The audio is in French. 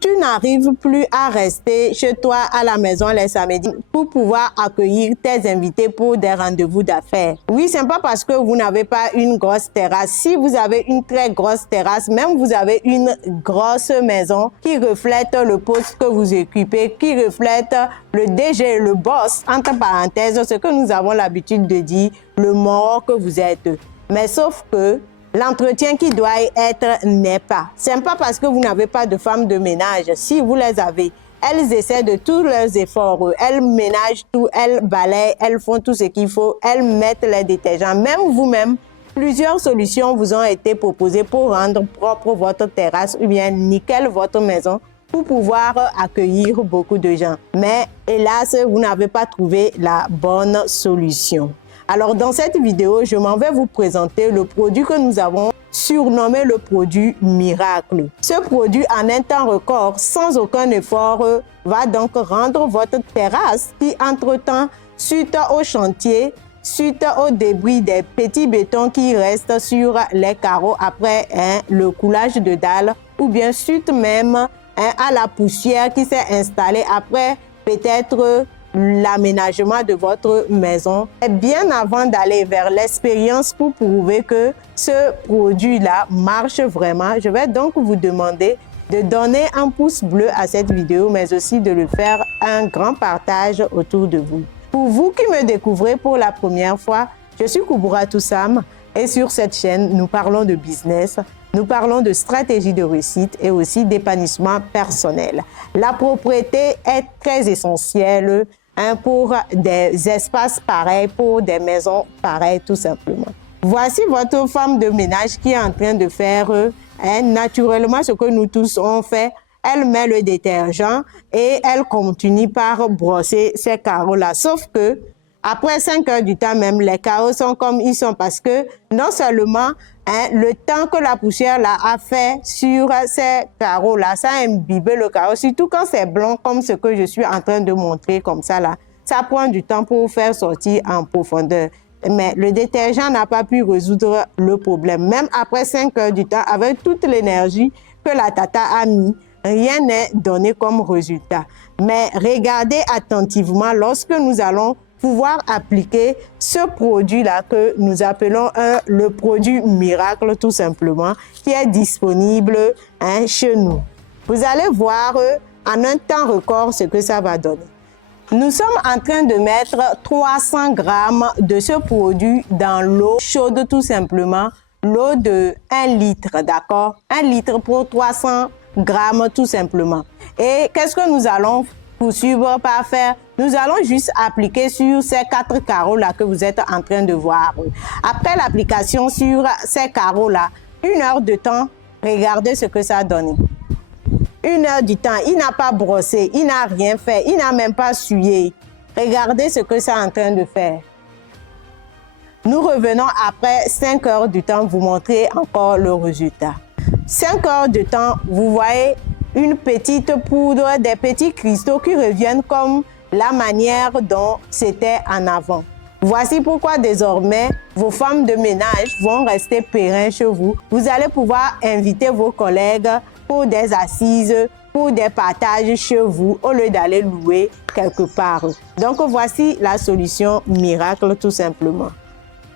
Tu n'arrives plus à rester chez toi à la maison les samedis pour pouvoir accueillir tes invités pour des rendez-vous d'affaires. Oui, c'est pas parce que vous n'avez pas une grosse terrasse. Si vous avez une très grosse terrasse, même vous avez une grosse maison qui reflète le poste que vous occupez, qui reflète le DG, le boss, entre parenthèses, ce que nous avons l'habitude de dire, le mort que vous êtes. Mais sauf que l'entretien qui doit être n'est pas. Ce n'est pas parce que vous n'avez pas de femmes de ménage. Si vous les avez, elles essaient de tous leurs efforts. Elles ménagent tout, elles balayent, elles font tout ce qu'il faut, elles mettent les détergents. Même vous-même, plusieurs solutions vous ont été proposées pour rendre propre votre terrasse ou bien nickel votre maison pour pouvoir accueillir beaucoup de gens. Mais hélas, vous n'avez pas trouvé la bonne solution. Alors, dans cette vidéo, je m'en vais vous présenter le produit que nous avons surnommé le produit miracle. Ce produit, en un temps record, sans aucun effort, va donc rendre votre terrasse qui, entre-temps, suite au chantier, suite au débris des petits bétons qui restent sur les carreaux après le coulage de dalles, ou bien suite même à la poussière qui s'est installée après peut-être l'aménagement de votre maison. Et bien avant d'aller vers l'expérience pour prouver que ce produit-là marche vraiment, je vais donc vous demander de donner un pouce bleu à cette vidéo, mais aussi de le faire un grand partage autour de vous. Pour vous qui me découvrez pour la première fois, je suis Kouboura Toussam et sur cette chaîne, nous parlons de business, nous parlons de stratégie de réussite et aussi d'épanouissement personnel. La propriété est très essentielle pour des espaces pareils, pour des maisons pareilles, tout simplement. Voici votre femme de ménage qui est en train de faire naturellement ce que nous tous on fait. Elle met le détergent et elle continue par brosser ces carreaux-là. Sauf que après 5 heures du temps même, les carreaux sont comme ils sont parce que non seulement le temps que la poussière là a fait sur ces carreaux-là, ça a imbibé le carreau, surtout quand c'est blanc comme ce que je suis en train de montrer comme ça là. Ça prend du temps pour faire sortir en profondeur. Mais le détergent n'a pas pu résoudre le problème. Même après 5 heures du temps, avec toute l'énergie que la tata a mis, rien n'est donné comme résultat. Mais regardez attentivement lorsque nous allons pouvoir appliquer ce produit-là que nous appelons le produit miracle tout simplement, qui est disponible chez nous. Vous allez voir en un temps record ce que ça va donner. Nous sommes en train de mettre 300 grammes de ce produit dans l'eau chaude tout simplement, l'eau de 1 litre, d'accord? 1 litre pour 300 grammes tout simplement. Et qu'est-ce que nous allons poursuivre par faire? Nous allons juste appliquer sur ces 4 carreaux-là que vous êtes en train de voir. Après l'application sur ces carreaux-là, 1 heure de temps, regardez ce que ça donne. 1 heure du temps, il n'a pas brossé, il n'a rien fait, il n'a même pas essuyé. Regardez ce que c'est en train de faire. Nous revenons après 5 heures du temps vous montrer encore le résultat. 5 heures de temps, vous voyez une petite poudre, des petits cristaux qui reviennent comme la manière dont c'était en avant. Voici pourquoi désormais, vos femmes de ménage vont rester pérennes chez vous. Vous allez pouvoir inviter vos collègues pour des assises, pour des partages chez vous, au lieu d'aller louer quelque part. Donc, voici la solution miracle tout simplement.